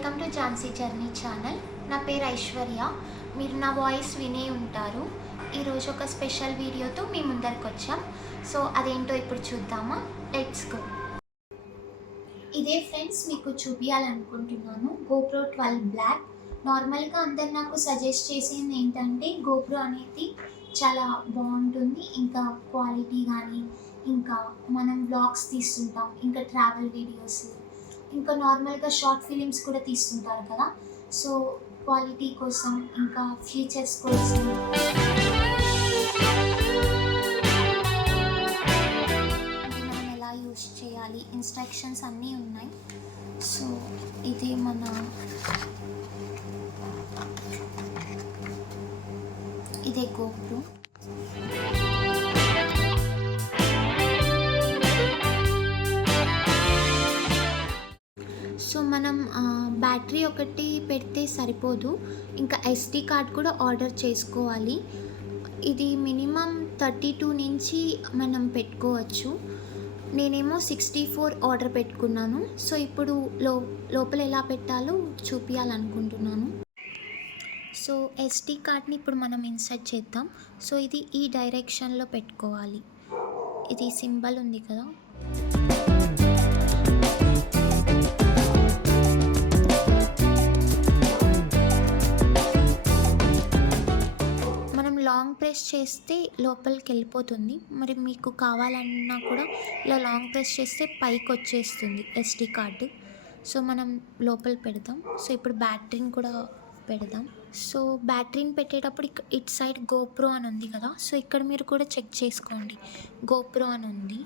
Welcome to Jhansi journey channel. నా పేరు ఐశ్వర్య. మీరు నా వాయిస్ వినే ఉంటారు. ఈరోజు ఒక స్పెషల్ వీడియోతో మీ ముందరికి వచ్చాం. సో అదేంటో ఇప్పుడు చూద్దామా. Let's go. ఇదే ఫ్రెండ్స్ మీకు చూపించాలనుకుంటున్నాను GoPro 12 బ్లాక్. నార్మల్గా అందరు నాకు సజెస్ట్ చేసింది ఏంటంటే GoPro అనేది చాలా బాగుంటుంది, ఇంకా క్వాలిటీ కానీ, ఇంకా మనం వ్లాగ్స్ తీస్తుంటాం, ఇంకా ట్రావెల్ వీడియోస్, ఇంకా నార్మల్గా షార్ట్ ఫిలిమ్స్ కూడా తీస్తుంటారు కదా. సో క్వాలిటీ కోసం, ఇంకా ఫీచర్స్ కోసం మనం ఎలా యూస్ చేయాలి, ఇన్స్ట్రక్షన్స్ అన్నీ ఉన్నాయి. సో ఇదే ఇదే GoPro. సో మనం బ్యాటరీ ఒకటి పెడితే సరిపోదు, ఇంకా SD కార్డ్ కూడా ఆర్డర్ చేసుకోవాలి. ఇది మినిమం 32 నుంచి మనం పెట్టుకోవచ్చు. నేనేమో 64 ఆర్డర్ పెట్టుకున్నాను. సో ఇప్పుడు లోపల ఎలా పెట్టాలో చూపించాలనుకుంటున్నాను. సో SD కార్డ్ని ఇప్పుడు మనం ఇన్సర్ట్ చేద్దాం. సో ఇది ఈ డైరెక్షన్లో పెట్టుకోవాలి. ఇది సింబల్ ఉంది కదా, లాంగ్ ప్రెస్ చేస్తే లోపలికి వెళ్ళిపోతుంది. మరి మీకు కావాలన్నా కూడా ఇలా లాంగ్ ప్రెస్ చేస్తే పైకి వచ్చేస్తుంది SD కార్డు. సో మనం లోపల పెడదాం. సో ఇప్పుడు బ్యాటరీని కూడా పెడదాం. సో బ్యాటరీని పెట్టేటప్పుడు ఇటు సైడ్ GoPro అని ఉంది కదా, సో ఇక్కడ మీరు కూడా చెక్ చేసుకోండి, GoPro అని ఉంది.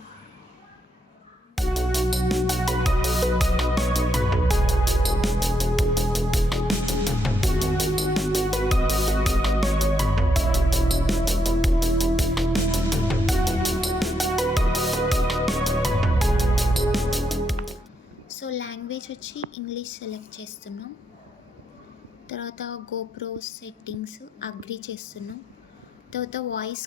లాంగ్వేజ్ వచ్చి ఇంగ్లీష్ సెలెక్ట్ చేస్తున్నాం. తర్వాత GoPro సెట్టింగ్స్ అగ్రీ చేస్తున్నాం. తర్వాత వాయిస్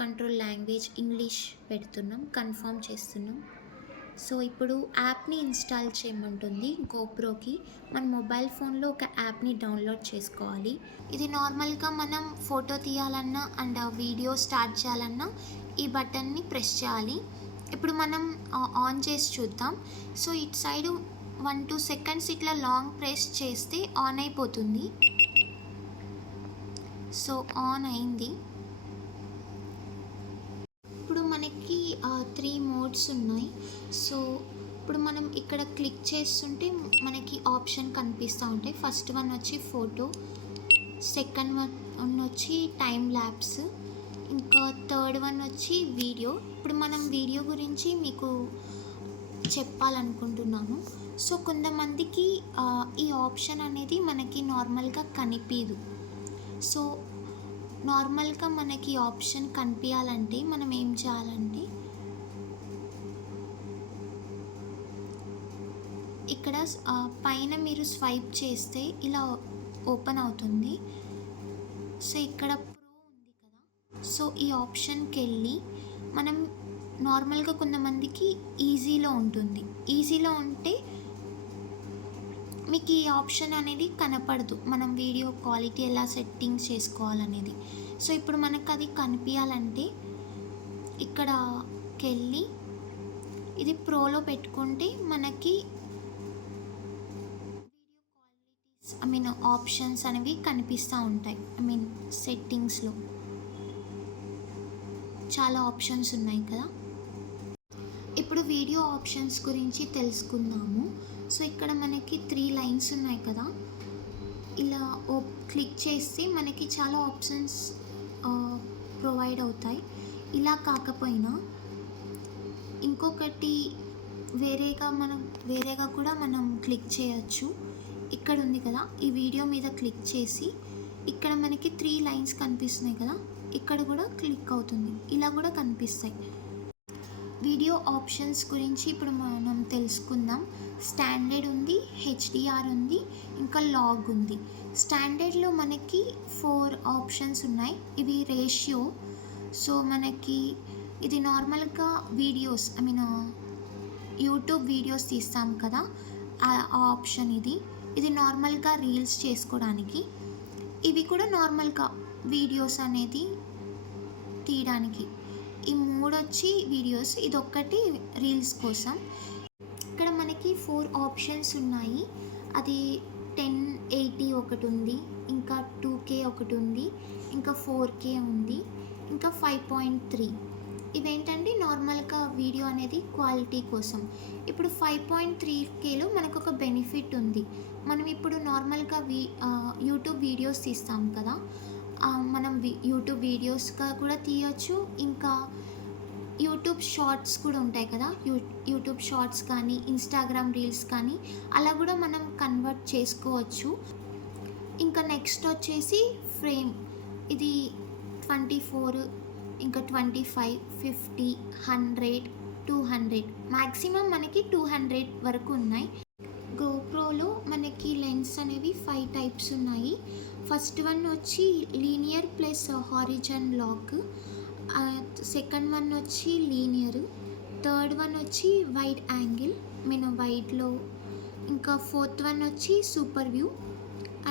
కంట్రోల్ లాంగ్వేజ్ ఇంగ్లీష్ పెడుతున్నాం, కన్ఫర్మ్ చేస్తున్నాం. సో ఇప్పుడు యాప్ని ఇన్స్టాల్ చేయమంటుంది GoProకి. మన మొబైల్ ఫోన్లో ఒక యాప్ని డౌన్లోడ్ చేసుకోవాలి. ఇది నార్మల్గా మనం ఫోటో తీయాలన్నా అండ్ వీడియో స్టార్ట్ చేయాలన్నా ఈ బటన్ని ప్రెస్ చేయాలి. ఇప్పుడు మనం ఆన్ చేసి చూద్దాం. సో ఇటు సైడ్ 1-2 సెకండ్స్ ఇట్లా లాంగ్ ప్రెస్ చేస్తే ఆన్ అయిపోతుంది. సో ఆన్ అయింది. ఇప్పుడు మనకి 3 మోడ్స్ ఉన్నాయి. సో ఇప్పుడు మనం ఇక్కడ క్లిక్ చేస్తుంటే మనకి ఆప్షన్ కనిపిస్తూ ఉంటాయి. ఫస్ట్ వన్ వచ్చి ఫోటో, సెకండ్ వన్ వచ్చి టైం ల్యాప్స్, ఇంకా థర్డ్ వన్ వచ్చి వీడియో. ఇప్పుడు మనం వీడియో గురించి మీకు చెప్పాలనుకుంటున్నాను. సో కొంతమందికి ఈ ఆప్షన్ అనేది మనకి నార్మల్గా కనిపించదు. సో నార్మల్గా మనకి ఆప్షన్ కనిపించాలంటే మనం ఏం చేయాలంటే ఇక్కడ పైన మీరు స్వైప్ చేస్తే ఇలా ఓపెన్ అవుతుంది. సో ఇక్కడ సో ఈ ఆప్షన్కి వెళ్ళి మనం నార్మల్గా కొంతమందికి ఈజీలో ఉంటుంది. ఈజీలో ఉంటే మీకు ఈ ఆప్షన్ అనేది కనపడదు, మనం వీడియో క్వాలిటీ ఎలా సెట్టింగ్స్ చేసుకోవాలనేది. సో ఇప్పుడు మనకు అది కనిపించాలంటే ఇక్కడకి వెళ్ళి ఇది ప్రోలో పెట్టుకుంటే మనకి ఆప్షన్స్ అనేవి కనిపిస్తూ ఉంటాయి. సెట్టింగ్స్లో చాలా ఆప్షన్స్ ఉన్నాయి కదా. ఇప్పుడు వీడియో ఆప్షన్స్ గురించి తెలుసుకుందాము. సో ఇక్కడ మనకి 3 లైన్స్ ఉన్నాయి కదా, ఇలా క్లిక్ చేస్తే మనకి చాలా ఆప్షన్స్ ప్రొవైడ్ అవుతాయి. ఇలా కాకపోయినా ఇంకొకటి వేరేగా కూడా మనం క్లిక్ చేయొచ్చు. ఇక్కడ ఉంది కదా, ఈ వీడియో మీద క్లిక్ చేసి ఇక్కడ మనకి 3 లైన్స్ కనిపిస్తున్నాయి కదా, ఇక్కడ కూడా క్లిక్ అవుతుంది, ఇలా కూడా కనిపిస్తాయి. వీడియో ఆప్షన్స్ గురించి ఇప్పుడు మనం తెలుసుకుందాం. స్టాండర్డ్ ఉంది, HDR ఉంది, ఇంకా లాగ్ ఉంది. స్టాండర్డ్లో మనకి 4 ఆప్షన్స్ ఉన్నాయి. ఇవి రేషియో. సో మనకి ఇది నార్మల్గా వీడియోస్ యూట్యూబ్ వీడియోస్ తీస్తాం కదా, ఆ ఆప్షన్ ఇది నార్మల్గా రీల్స్ చేసుకోవడానికి. ఇవి కూడా నార్మల్గా వీడియోస్ అనేది తీయడానికి. ఈ 3 వచ్చి వీడియోస్, ఇదొక్కటి రీల్స్ కోసం. ఇక్కడ మనకి 4 ఆప్షన్స్ ఉన్నాయి. అది 1080 ఒకటి ఉంది, ఇంకా 2K ఒకటి ఉంది, ఇంకా 4K ఉంది, ఇంకా 5.3. ఇవేంటంటే నార్మల్గా వీడియో అనేది క్వాలిటీ కోసం. ఇప్పుడు 5.3Kలో మనకు ఒక బెనిఫిట్ ఉంది. మనం ఇప్పుడు నార్మల్గా యూట్యూబ్ వీడియోస్ తీస్తాం కదా, మనం యూట్యూబ్ వీడియోస్గా కూడా తీయచ్చు. ఇంకా యూట్యూబ్ షార్ట్స్ కూడా ఉంటాయి కదా, యూట్యూబ్ షార్ట్స్ కానీ ఇన్స్టాగ్రామ్ రీల్స్ కానీ అలా కూడా మనం కన్వర్ట్ చేసుకోవచ్చు. ఇంకా నెక్స్ట్ వచ్చేసి ఫ్రేమ్. ఇది 24, ఇంకా 25, 50, 100, 200, మ్యాక్సిమం మనకి 200 వరకు ఉన్నాయి. గోప్రోలో మనకి లెన్స్ అనేవి 5 టైప్స్ ఉన్నాయి. ఫస్ట్ వన్ వచ్చి linear plus horizon lock, second one వచ్చి లీనియర్, థర్డ్ వన్ వచ్చి వైడ్ యాంగిల్ వైడ్లో, ఇంకా ఫోర్త్ వన్ వచ్చి super view,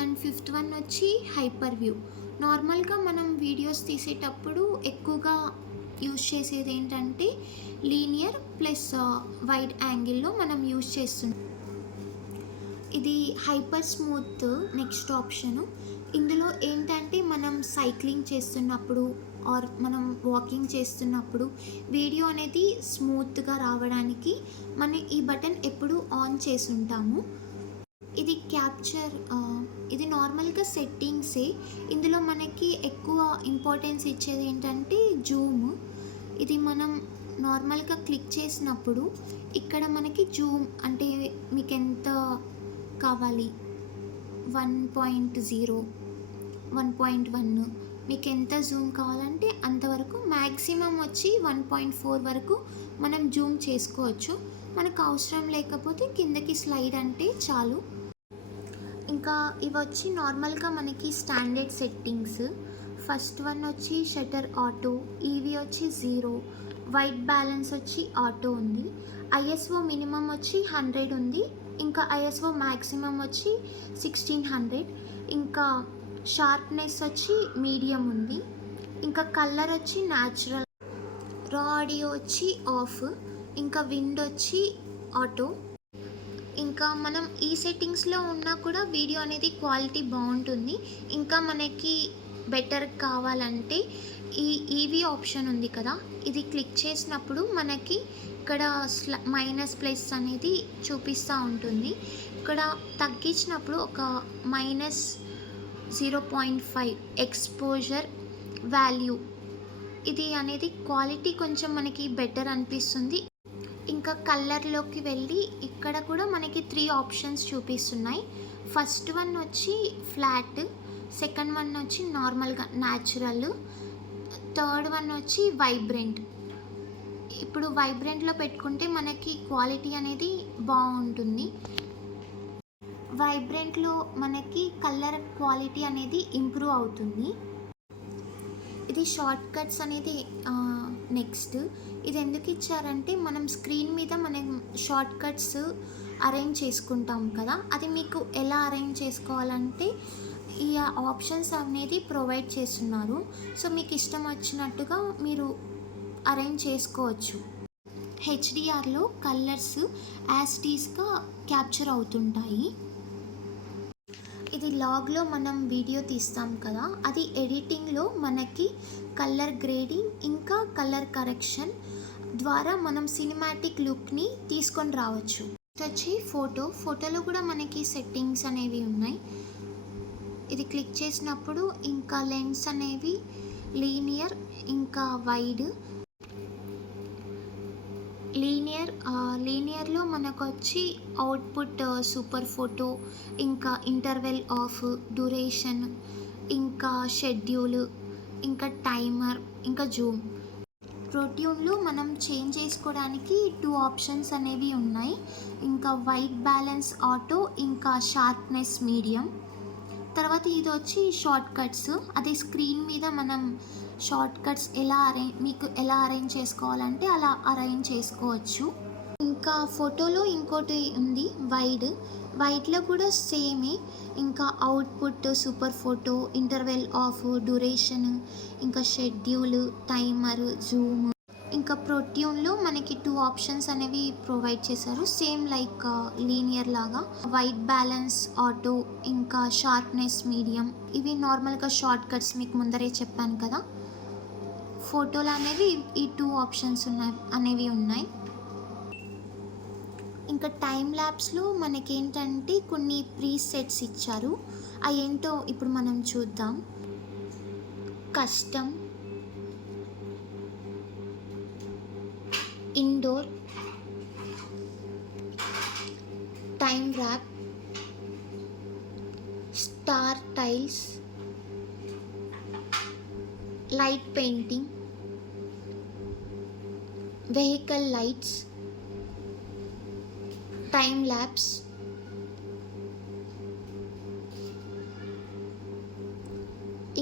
and fifth one వచ్చి హైపర్ వ్యూ. నార్మల్గా మనం వీడియోస్ తీసేటప్పుడు ఎక్కువగా యూజ్ చేసేది ఏంటంటే లీనియర్ ప్లస్ వైడ్ యాంగిల్లో మనం యూజ్ చేస్తున్నాం. ఇది హైపర్ స్మూత్ నెక్స్ట్ ఆప్షను. ఇందులో ఏంటంటే మనం సైక్లింగ్ చేస్తున్నప్పుడు ఆర్ మనం వాకింగ్ చేస్తున్నప్పుడు వీడియో అనేది స్మూత్గా రావడానికి మనం ఈ బటన్ ఎప్పుడు ఆన్ చేసి ఉంటాము. ఇది క్యాప్చర్, ఇది నార్మల్గా సెట్టింగ్సే. ఇందులో మనకి ఎక్కువ ఇంపార్టెన్స్ ఇచ్చేది ఏంటంటే జూమ్. ఇది మనం నార్మల్గా క్లిక్ చేసినప్పుడు ఇక్కడ మనకి జూమ్ అంటే మీకు ఎంత కావాలి, 1.0, 1.1, మీకు ఎంత జూమ్ కావాలంటే అంతవరకు. మ్యాక్సిమం వచ్చి 1.4 వరకు మనం జూమ్ చేసుకోవచ్చు. మనకు అవసరం లేకపోతే కిందకి స్లైడ్ అంటే చాలు. ఇంకా ఇవి వచ్చి నార్మల్గా మనకి స్టాండర్డ్ సెట్టింగ్స్. ఫస్ట్ వన్ వచ్చి షటర్ ఆటో, ఈవీ వచ్చి 0, వైట్ బ్యాలెన్స్ వచ్చి ఆటో ఉంది, ఐఎస్ఓ మినిమం వచ్చి 100 ఉంది, ఇంకా ఐఎస్ఓ మ్యాక్సిమం వచ్చి 1600, ఇంకా షార్ప్నెస్ వచ్చి మీడియం ఉంది, ఇంకా కలర్ వచ్చి న్యాచురల్, రా ఆడియో వచ్చి ఆఫ్, ఇంకా విండ్ వచ్చి ఆటో. ఇంకా మనం ఈ సెట్టింగ్స్లో ఉన్నా కూడా వీడియో అనేది క్వాలిటీ బాగుంటుంది. ఇంకా మనకి బెటర్ కావాలంటే ఈ ఈవీ ఆప్షన్ ఉంది కదా, ఇది క్లిక్ చేసినప్పుడు మనకి ఇక్కడ మైనస్ ప్లస్ అనేది చూపిస్తూ ఉంటుంది. ఇక్కడ తగ్గించినప్పుడు ఒక -0.5 ఎక్స్పోజర్ వాల్యూ, ఇది అనేది క్వాలిటీ కొంచెం మనకి బెటర్ అనిపిస్తుంది. ఇంకా కలర్లోకి వెళ్ళి ఇక్కడ కూడా మనకి 3 ఆప్షన్స్ చూపిస్తున్నాయి. ఫస్ట్ వన్ వచ్చి ఫ్లాట్, సెకండ్ వన్ వచ్చి నార్మల్గా న్యాచురల్, థర్డ్ వన్ వచ్చి వైబ్రెంట్. ఇప్పుడు వైబ్రెంట్లో పెట్టుకుంటే మనకి క్వాలిటీ అనేది బాగుంటుంది. వైబ్రెంట్లో మనకి కలర్ క్వాలిటీ అనేది ఇంప్రూవ్ అవుతుంది. ఇది షార్ట్ కట్స్ అనేది నెక్స్ట్. ఇది ఎందుకు ఇచ్చారంటే మనం స్క్రీన్ మీద మనం షార్ట్ కట్స్ అరేంజ్ చేసుకుంటాం కదా, అది మీకు ఎలా అరేంజ్ చేసుకోవాలంటే ఈ ఆప్షన్స్ అనేది ప్రొవైడ్ చేస్తున్నారు. సో మీకు ఇష్టం వచ్చినట్టుగా మీరు అరేంజ్ చేసుకోవచ్చు. హెచ్డిఆర్లో కలర్స్ యాస్టీస్గా క్యాప్చర్ అవుతుంటాయి. ఇది లాగ్లో మనం వీడియో తీస్తాం కదా, అది ఎడిటింగ్లో మనకి కలర్ గ్రేడింగ్ ఇంకా కలర్ కరెక్షన్ ద్వారా మనం సినిమాటిక్ లుక్ని తీసుకొని రావచ్చు. వచ్చి ఫోటోలో కూడా మనకి సెట్టింగ్స్ అనేవి ఉన్నాయి. ఇది క్లిక్ చేసినప్పుడు ఇంకా లెన్స్ అనేవి లీనియర్ ఇంకా వైడ్. లీనియర్లో మనకు వచ్చి అవుట్పుట్ సూపర్ ఫోటో, ఇంకా ఇంటర్వెల్ ఆఫ్, డ్యూరేషన్, ఇంకా షెడ్యూల్, ఇంకా టైమర్, ఇంకా జూమ్. ప్రోట్యూన్లో మనం చేంజ్ చేసుకోవడానికి 2 ఆప్షన్స్ అనేవి ఉన్నాయి. ఇంకా వైట్ బ్యాలెన్స్ ఆటో, ఇంకా షార్ప్నెస్ మీడియం. తర్వాత ఇది వచ్చి షార్ట్ కట్స్. అదే స్క్రీన్ మీద మనం షార్ట్ కట్స్ మీకు ఎలా అరేంజ్ చేసుకోవాలంటే అలా అరేంజ్ చేసుకోవచ్చు. ఇంకా ఫోటోలో ఇంకోటి ఉంది వైడ్లో కూడా సేమే. ఇంకా output, super photo, interval of, duration, ఇంకా షెడ్యూల్, టైమర్, జూమ్, ఇంకా ప్రోట్యూన్లో మనకి 2 ఆప్షన్స్ అనేవి ప్రొవైడ్ చేశారు, సేమ్ లైక్ లీనియర్ లాగా. వైట్ బ్యాలెన్స్, ఆటో, ఇంకా షార్ప్నెస్, మీడియం. ఇవి నార్మల్గా షార్ట్ కట్స్ మీకు ముందరే చెప్పాను కదా. ఫోటోలు అనేవి ఈ 2 ఆప్షన్స్ అనేవి ఉన్నాయి. ఇంకా టైం ల్యాబ్స్లో మనకేంటంటే కొన్ని ప్రీసెట్స్ ఇచ్చారు. అవి ఏంటో ఇప్పుడు మనం చూద్దాం. Custom, indoor, time warp, star trails, light painting, vehicle lights, time lapse,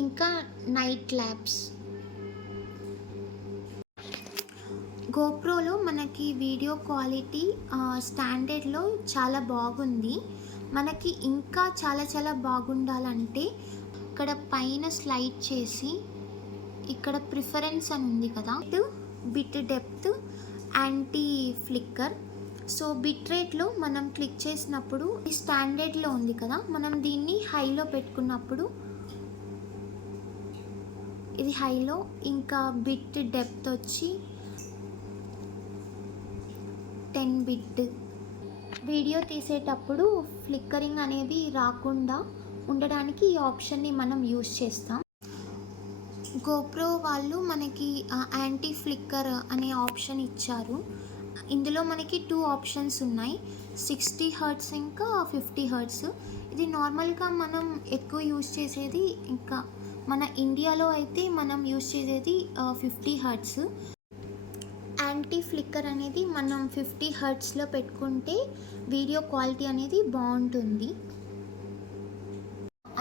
ఇంకా నైట్ ల్యాబ్స్. గోప్రోలో మనకి వీడియో క్వాలిటీ స్టాండర్డ్లో చాలా బాగుంది. మనకి ఇంకా చాలా బాగుండాలంటే ఇక్కడ పైన స్లైడ్ చేసి ఇక్కడ ప్రిఫరెన్స్ అని ఉంది కదా, bit depth, anti flicker. So bit రేట్లో మనం క్లిక్ చేసినప్పుడు ఈ స్టాండర్డ్లో ఉంది కదా, మనం దీన్ని హైలో పెట్టుకున్నప్పుడు ఇది హైలో. ఇంకా బిట్ డెప్త్ వచ్చి 10 బిట్. వీడియో తీసేటప్పుడు ఫ్లిక్కరింగ్ అనేది రాకుండా ఉండడానికి ఈ ఆప్షన్ని మనం యూస్ చేస్తాం. గోప్రో వాళ్ళు మనకి యాంటీ ఫ్లిక్కర్ అనే ఆప్షన్ ఇచ్చారు. ఇందులో మనకి 2 ఆప్షన్స్ ఉన్నాయి, 60 హర్ట్స్ ఇంకా 50 హర్ట్స్. ఇది నార్మల్గా మనం ఎక్కువ యూజ్ చేసేది, ఇంకా మన ఇండియాలో అయితే మనం యూజ్ చేసేది 50 హర్ట్స్. యాంటీ ఫ్లిక్కర్ అనేది మనం 50 హర్ట్స్లో పెట్టుకుంటే వీడియో క్వాలిటీ అనేది బాగుంటుంది.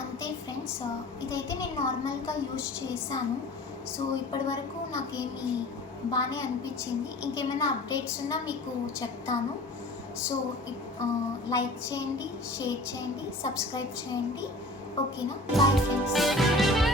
అంతే ఫ్రెండ్స్, ఇదైతే నేను నార్మల్గా యూజ్ చేశాను. సో ఇప్పటి వరకు నాకేమీ బాగానే అనిపించింది. ఇంకేమైనా అప్డేట్స్ ఉన్నా మీకు చెప్తాను. సో లైక్ చేయండి, షేర్ చేయండి, సబ్స్క్రైబ్ చేయండి. ఓకేనా? Bye friends.